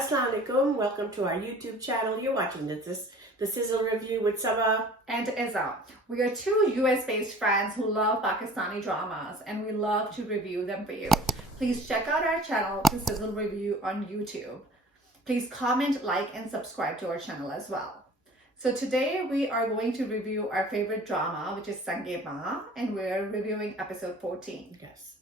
Assalamu alaikum. Welcome to our YouTube channel. You're watching the Sizzle review with Saba and Izza. We are two US-based friends who love Pakistani dramas and we love to review them for you. Please check out our channel, The Sizzle Review on YouTube. Please comment, like, and subscribe to our channel as well. So today we are going to review our favorite drama, which is Sange Ma, and we're reviewing episode 14. Yes.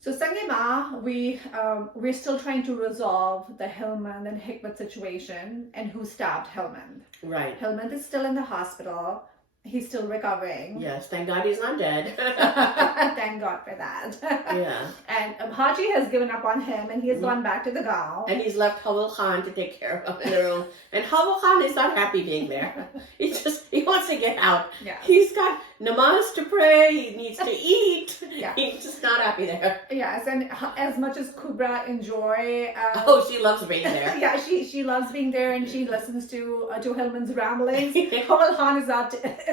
So Sange Ma, we're still trying to resolve the Hilmand and Hikmat situation and who stabbed Hilmand. Right. Hilmand is still in the hospital. He's still recovering. Yes, thank God he's not dead. Thank God for that. Yeah. And Haji has given up on him and he has gone back to the gaon. And he's left Hawal Khan to take care of him in the room. And Hawal Khan is not happy being there. He wants to get out. Yeah. He's got namaz to pray. He needs to eat. Yeah. He's just not happy there. Yes, and as much as Kubra enjoy... she loves being there. Yeah, she loves being there and she listens to Hilmand's ramblings. Hawal Khan is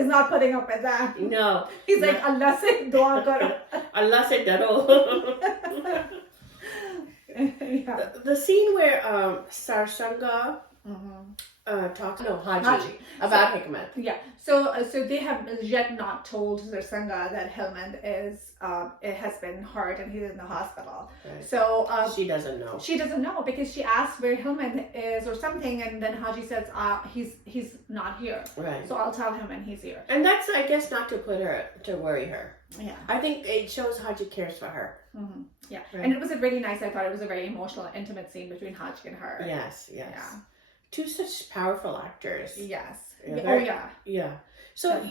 not putting up with that. No. He's like, Allah se dua karo. Allah se daro. Yeah. The scene where Sarsanga talks Haji about Hikmat. Yeah, so they have yet not told Sarsanga that Hilmand has been hurt and he's in the hospital. Right. So She doesn't know. She doesn't know because she asks where Hilmand is or something, and then Haji says he's not here. Right. So I'll tell him when he's here. And that's, I guess, not to worry her. Yeah. I think it shows Haji cares for her. Mm-hmm. Yeah. Right. And it was a really nice. I thought it was a very emotional, intimate scene between Haji and her. Yes. Yes. Yeah. Two such powerful actors. Yes. Yeah, Yeah. So,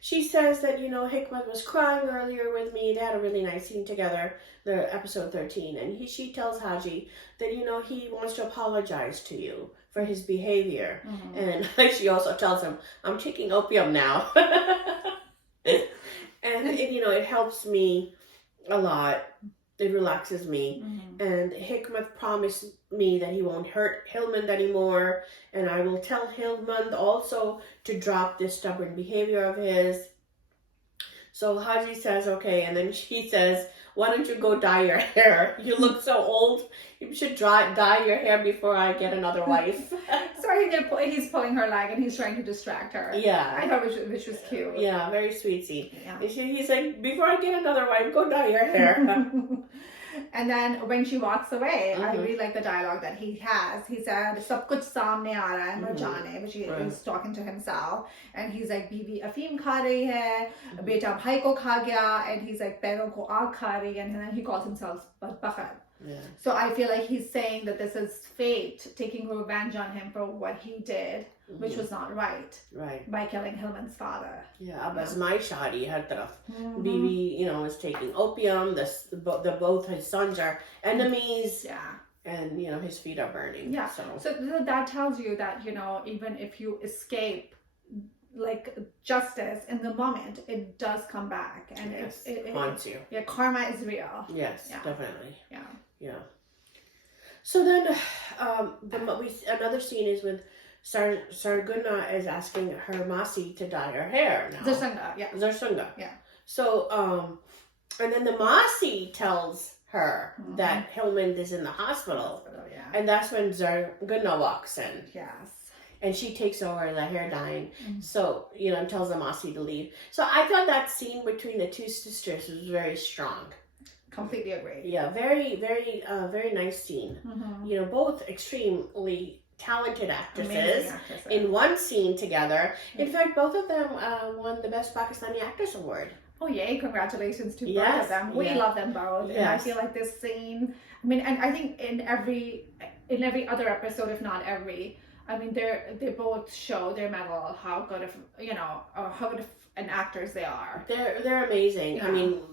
she says that, Hikmat was crying earlier with me. They had a really nice scene together, the episode 13. And she tells Haji that, he wants to apologize to you for his behavior. Mm-hmm. And she also tells him, I'm taking opium now. And, it helps me a lot. It relaxes me. Mm-hmm. And Hikmat promised me that he won't hurt Hilmand anymore. And I will tell Hilmand also to drop this stubborn behavior of his. So Haji says, okay. And then she says, why don't you go dye your hair? You look so old. You should dye your hair before I get another wife. Sorry, he's pulling her leg and he's trying to distract her. Yeah. I thought which was cute. Yeah, very sweet scene. Yeah. He's like, before I get another wife, go dye your hair. And then when she walks away, I really like the dialogue that he has. He said, "Sab kuch samne aa raha hai, marjane," which he's talking to himself. And he's like, "Bibi afeem kha rahi hai, beta bhai ko kha gaya," and he's like, "Pairon ko aag kha rahi," and then he calls himself Bakhar. Yeah. So I feel like he's saying that this is fate taking revenge on him for what he did, which was not right. Right. By killing Hilmand's father. Yeah, but my shadi har taraf. Bibi, was taking opium. Both his sons are enemies. Yeah. And, his feet are burning. Yeah. So that tells you that, even if you escape like justice in the moment, it does come back. And it haunts you. Yeah, karma is real. Yes, definitely. Yeah. Yeah. So then another scene is with Sarguna is asking her Masi to dye her hair now. Zarsunga, yeah. Zarsunga. Yeah. So, and then the Masi tells her that Hilmand is in the hospital. Yeah. And that's when Zarguna walks in. Yes. And she takes over the hair dyeing. So, and tells the Masi to leave. So I thought that scene between the two sisters was very strong. Completely agree. Yeah, very, very, very nice scene. Both extremely talented actresses in one scene together. In fact, both of them won the Best Pakistani Actress Award. Oh yay, congratulations to both of them. We love them both. Yes. And I feel like this scene, and I think in every other episode, if not every, they both show their mettle, how good of how good of an actors they are. They're amazing. Yeah.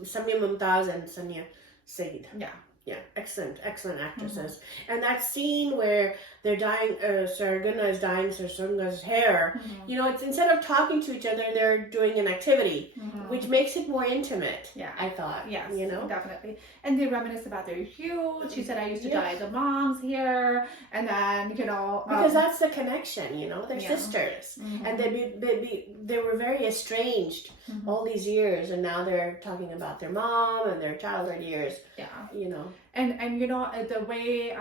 Samia Mumtaz and Sania Saeed. Yeah. Yeah, excellent actresses. And that scene where they're dyeing, Sarguna is dyeing Sarsunga's hair, it's instead of talking to each other, they're doing an activity, which makes it more intimate. Yeah, I thought. Yes, definitely. And they reminisce about their youth. She said, "I used to dye the mom's hair," and then because that's the connection. They're sisters, and they were very estranged all these years, and now they're talking about their mom and their childhood years. Yeah, And you know, the way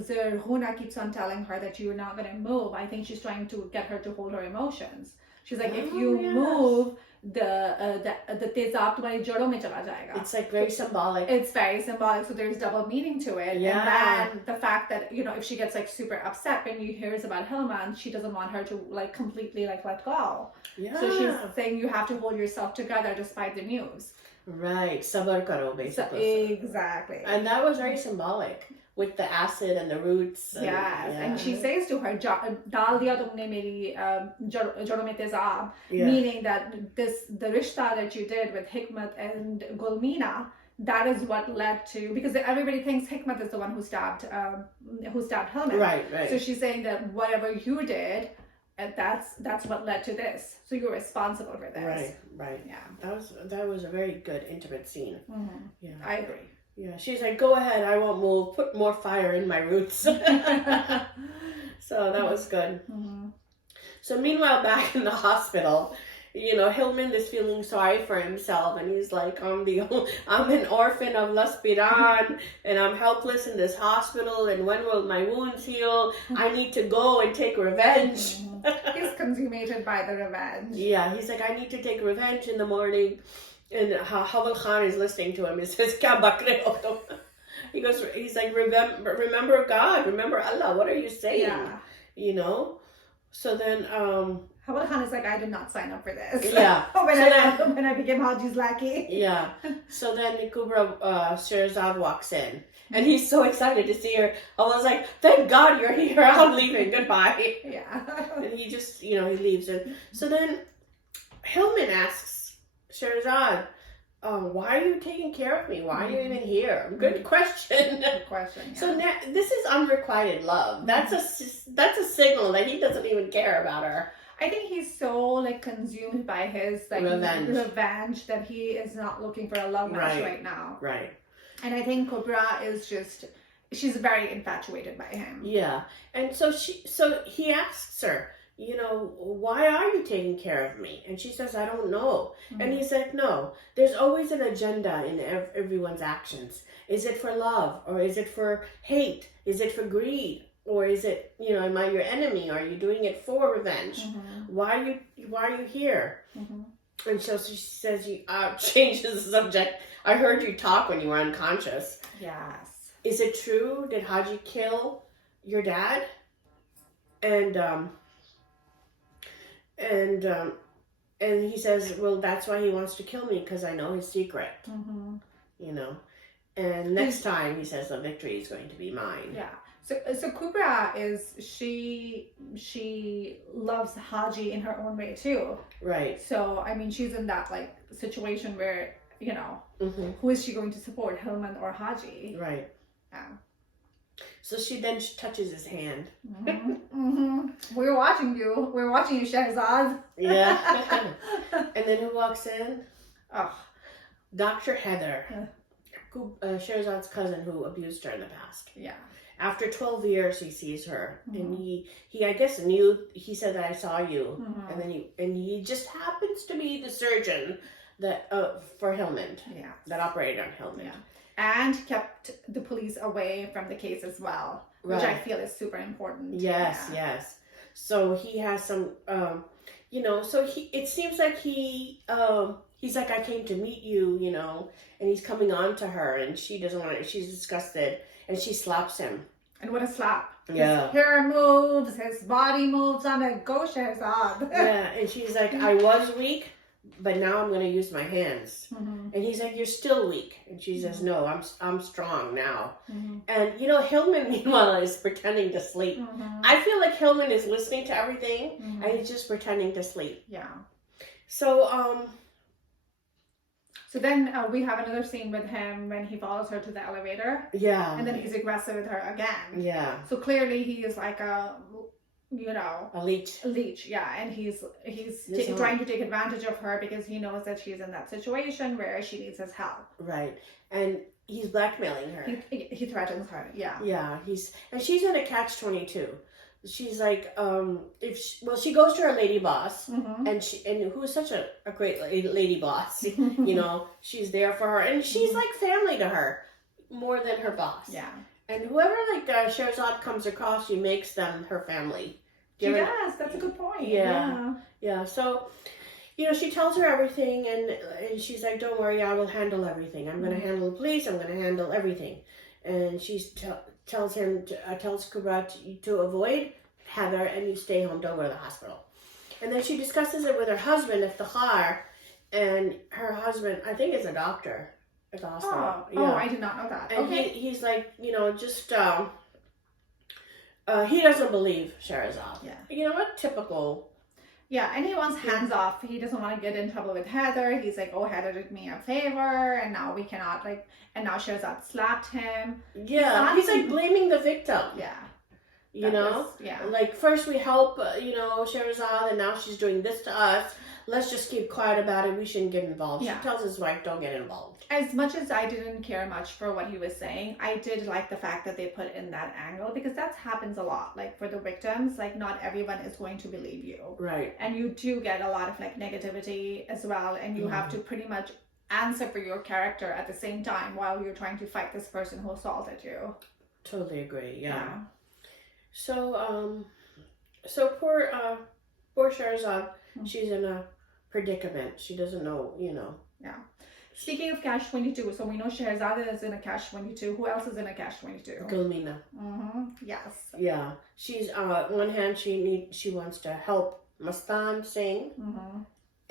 Zerhuna keeps on telling her that you're not going to move, I think she's trying to get her to hold her emotions. She's like, if you move, the tezab tumhari jadon mein chala jayega. It's like very symbolic. It's very symbolic, so there's double meaning to it. Yeah. And then the fact that, you know, if she gets like super upset when you hears about Hilman, she doesn't want her to like completely like let go. Yeah. So she's saying you have to hold yourself together despite the news. Right. Sabar karo, basically. So, exactly. And that was very symbolic with the acid and the roots. And, yes. And she says to her, Dal diya tumne meri jadon mein tezab, meaning that the rishta that you did with Hikmat and Gulmina, that is what led to, because everybody thinks Hikmat is the one who stabbed Hilman. Right. So she's saying that whatever you did, and that's what led to this. So you're responsible for this. Right. Yeah. That was a very good intimate scene. Mm-hmm. Yeah. I agree. Yeah. She's like, go ahead, I won't move. Put more fire in my roots. So that was good. Mm-hmm. So meanwhile, back in the hospital, you know, Hilman is feeling sorry for himself, and he's like, I'm an orphan of Las Piran, and I'm helpless in this hospital, and when will my wounds heal? I need to go and take revenge. He's consummated by the revenge. Yeah, he's like, I need to take revenge in the morning. And Haval Khan is listening to him. He says, Kya bakre ho tum? He's like, remember God, remember Allah, what are you saying? Yeah. You know? So then, Haval Khan is like, I did not sign up for this. Yeah. when I became Haji's lackey. Yeah. So then Kubra Sherazad walks in. And he's so excited to see her. I was like, thank God you're here. I'm leaving. Goodbye. Yeah. And he just, you know, he leaves. And so then Hilman asks Sherazad, why are you taking care of me? Why are you even here? Good question. Good question. Yeah. So now, this is unrequited love. That's a signal that he doesn't even care about her. I think he's so like consumed by his like revenge that he is not looking for a love match right now. Right. And I think Kubra is she's very infatuated by him. Yeah. And so he asks her, you know, why are you taking care of me? And she says, I don't know. Mm-hmm. And he's like, no, there's always an agenda in everyone's actions. Is it for love, or is it for hate? Is it for greed? Or is it, you know, am I your enemy? Are you doing it for revenge? Mm-hmm. Why are you here? Mm-hmm. And so she says, you changes the subject. I heard you talk when you were unconscious. Yes. Is it true? Did Haji kill your dad? And he says, well, that's why he wants to kill me, because I know his secret. Mm-hmm. You know. And next time, he says, the victory is going to be mine. Yeah. So Kubra she loves Haji in her own way too. Right. So I mean, she's in that like situation where, you know, who is she going to support, Hilman or Haji? Right. Yeah. So she touches his hand. Mm-hmm. Mm-hmm. We're watching you. We're watching you, Shahzad. Yeah. And then who walks in? Oh, Dr. Heather, Shahzad's cousin who abused her in the past. Yeah. After 12 years, he sees her, and he I guess knew. He said that I saw you, and he just happens to be the surgeon that for Hilman. Yeah. That operated on Hilman. Yeah. And kept the police away from the case as well, which I feel is super important. Yes. So he has some, you know. So it seems like he's like, I came to meet you, you know, and he's coming on to her, and she doesn't want it. She's disgusted, and she slaps him. And what a slap. Yeah. His hair moves, his body moves. I'm like, go Shahzad. Yeah, and she's like, I was weak, but now I'm going to use my hands. Mm-hmm. And he's like, you're still weak. And she says, no, I'm strong now. Mm-hmm. And, you know, Hilman, meanwhile, is pretending to sleep. Mm-hmm. I feel like Hilman is listening to everything, and he's just pretending to sleep. Yeah. So, So then we have another scene with him when he follows her to the elevator. Yeah. And then he's aggressive with her again. Yeah. So clearly he is like a leech. A leech, yeah. And he's trying to take advantage of her because he knows that she's in that situation where she needs his help. Right. And he's blackmailing her. He threatens her, yeah. Yeah. And she's in a catch-22. She's like, she goes to her lady boss, and who's such a great lady boss, you know, she's there for her, and she's like family to her. more than her boss. Yeah. And whoever like Sherazad comes across, she makes them her family. She does. That's a good point. Yeah. So, she tells her everything, and she's like, "Don't worry, I will handle everything. I'm going to handle the police. I'm going to handle everything." And she tells Kubra to avoid Heather and you stay home. Don't go to the hospital. And then she discusses it with her husband, Iftihar, and her husband, I think, is a doctor at the hospital. Oh, I did not know that. And okay. he's like, just he doesn't believe Sherazad. Yeah. What typical. Yeah, and he wants hands off. He doesn't want to get in trouble with Heather. He's like, oh, Heather did me a favor, and now we cannot, and now Sherazad slapped him. Yeah, he's like blaming the victim. Yeah. Like, first we help, Sherazad, and now she's doing this to us. Let's just keep quiet about it. We shouldn't get involved. Yeah. She tells his wife, don't get involved. As much as I didn't care much for what he was saying, I did like the fact that they put in that angle, because that happens a lot. Like, for the victims, not everyone is going to believe you. Right. And you do get a lot of negativity as well, and you have to pretty much answer for your character at the same time while you're trying to fight this person who assaulted you. Totally agree. Yeah. So poor Sherazad, she's in a predicament. She doesn't know, Yeah. Speaking of Catch-22, so we know Sherazad is in a Catch-22. Who else is in a Catch-22? Gulmina. Yes. Yeah. She's on one hand she wants to help Mastan sing.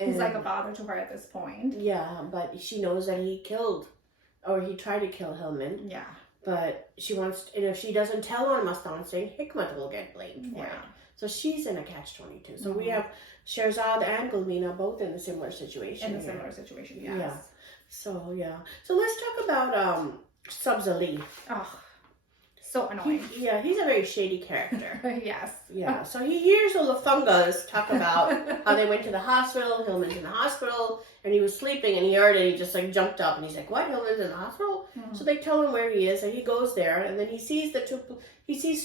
He's like a father to her at this point. Yeah, but she knows that he tried to kill Hillman. Yeah. But she wants, and if she doesn't tell on Mastan Singh, Hikmat will get blamed for it. So she's in a catch-22. So we have Sherazad and Gulmina both in a similar situation. Yes. Yeah. So let's talk about Sabz Ali. Oh, so annoying. He's a very shady character. Yes. Yeah. So he hears the Lafungas talk about how they went to the hospital. Hillman's in the hospital, and he was sleeping, and he heard it. He just jumped up, and he's like, "What? Hillman's in the hospital?" So they tell him where he is, and he goes there, and then he sees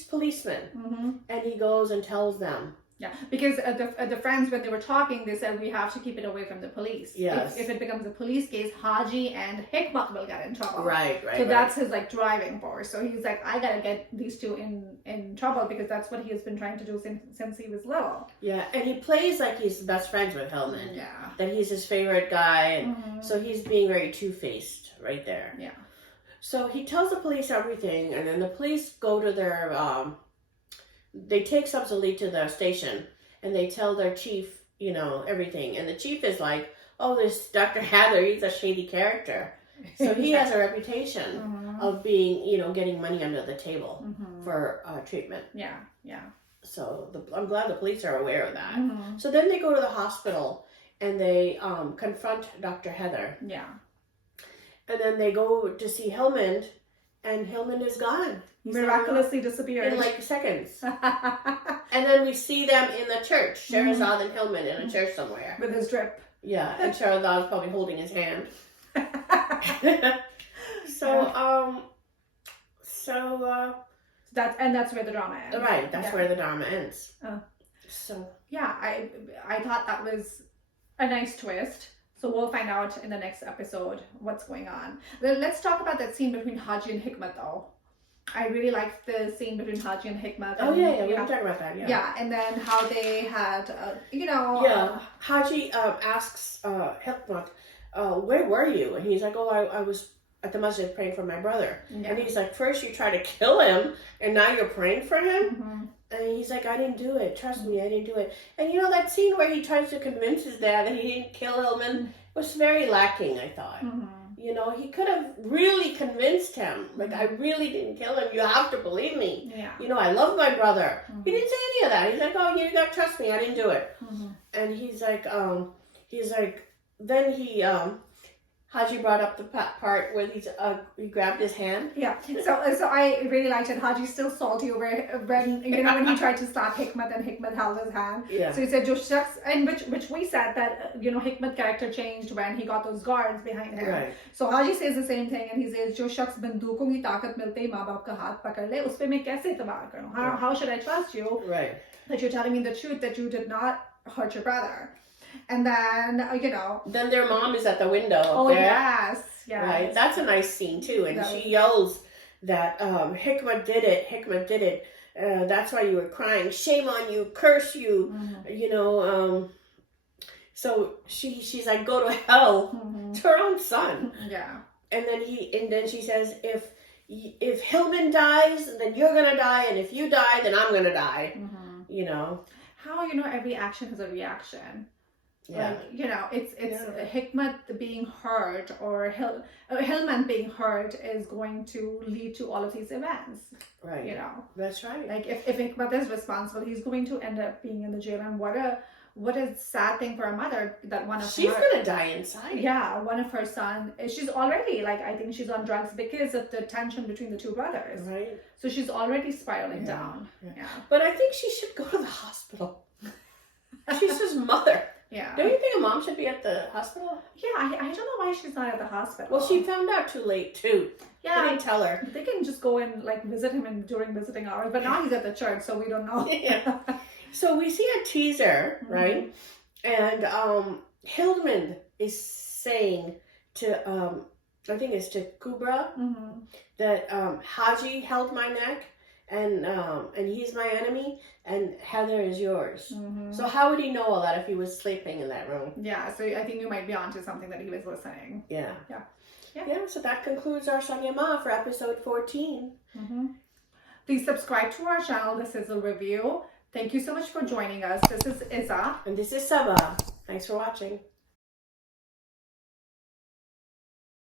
policemen, and he goes and tells them. Yeah, because the friends, when they were talking, they said we have to keep it away from the police. Yes. If it becomes a police case, Haji and Hikmat will get in trouble. Right. So that's his driving force. So he's like, I gotta get these two in trouble, because that's what he has been trying to do since he was little. Yeah, and he plays like he's best friends with Hillman. Yeah. That he's his favorite guy, and so he's being very two-faced right there. Yeah. So he tells the police everything, and then the police go to their they take Sabz Ali to the station, and they tell their chief, everything. And the chief is like, oh, this Dr. Heather, he's a shady character. So he has a reputation of being, getting money under the table for treatment. Yeah. So I'm glad the police are aware of that. So then they go to the hospital, and they confront Dr. Heather. Yeah. And then they go to see Hillman, and Hillman is gone. He's miraculously disappeared in seconds. And then we see them in the church, Sherazad and Hillman in a church somewhere with his drip. Yeah, and Sherazad's probably holding his hand. That's where the drama ends. Right, that's where the drama ends. So yeah, I thought that was a nice twist. So we'll find out in the next episode what's going on. Let's talk about that scene between Haji and Hikmat, though. I really liked the scene between Haji and Hikmat. Oh, yeah, we can talk about that, Yeah, and then how they had, Haji asks Hikmat, where were you? And he's like, oh, I was at the masjid praying for my brother. Yeah. And he's like, first you try to kill him, and now you're praying for him? And he's like, I didn't do it. Trust me, I didn't do it. And that scene where he tries to convince his dad that he didn't kill Hillman was very lacking, I thought. He could have really convinced him. Like, I really didn't kill him. You have to believe me. Yeah. I love my brother. He didn't say any of that. He's like, oh, you got to trust me. I didn't do it. And he's like, then he, Haji brought up the part where he grabbed his hand. Yeah. So I really liked it. Haji's still salty over when he tried to slap Hikmat and Hikmat held his hand. Yeah. So he said, and which we said that Hikmat character changed when he got those guards behind him. Right. So Haji says the same thing, and he says, जो शख्स बंदूकों की ताकत मिलते ही माँ बाप का हाथ पकड़ ले, उस पे मैं कैसे इतबार करूँ? How should I trust you? Right. That you're telling me the truth that you did not hurt your brother. And then, Then their mom is at the window. Oh, there. yes. Yeah. Right? That's a nice scene too. And That she was- yells that Hikmah did it. Hikmah did it. That's why you were crying. Shame on you. Curse you. You know, so she's like, go to hell. To her own son. Yeah. And then she says, if Hillman dies, then you're gonna die, and if you die, then I'm gonna die. You know. How every action has a reaction. Yeah. Like, it's Hikmat being hurt or Hillman being hurt is going to lead to all of these events. Right. That's right. Like if Hikmat is responsible, he's going to end up being in the jail. And what a sad thing for a mother that she's gonna die inside. Yeah, one of her son. She's already I think she's on drugs because of the tension between the two brothers. Right. So she's already spiraling down. Yeah. But I think she should go to the hospital. She's his mother. Yeah. Don't you think a mom should be at the hospital? Yeah, I don't know why she's not at the hospital. Well, she found out too late too. Yeah. They didn't tell her. They can just go and visit him during visiting hours, but now he's at the church, so we don't know. Yeah. So we see a teaser, right? And Hildman is saying to I think it's to Kubra that Haji held my neck and he's my enemy and Heather is yours. So how would he know all that if he was sleeping in that room? Yeah, so I think you might be onto something that he was listening. Yeah, so that concludes our Sanyama for episode 14. Please subscribe to our channel, The Sizzle Review. Thank you so much for joining us. This is Iza. And this is Saba. Thanks for watching.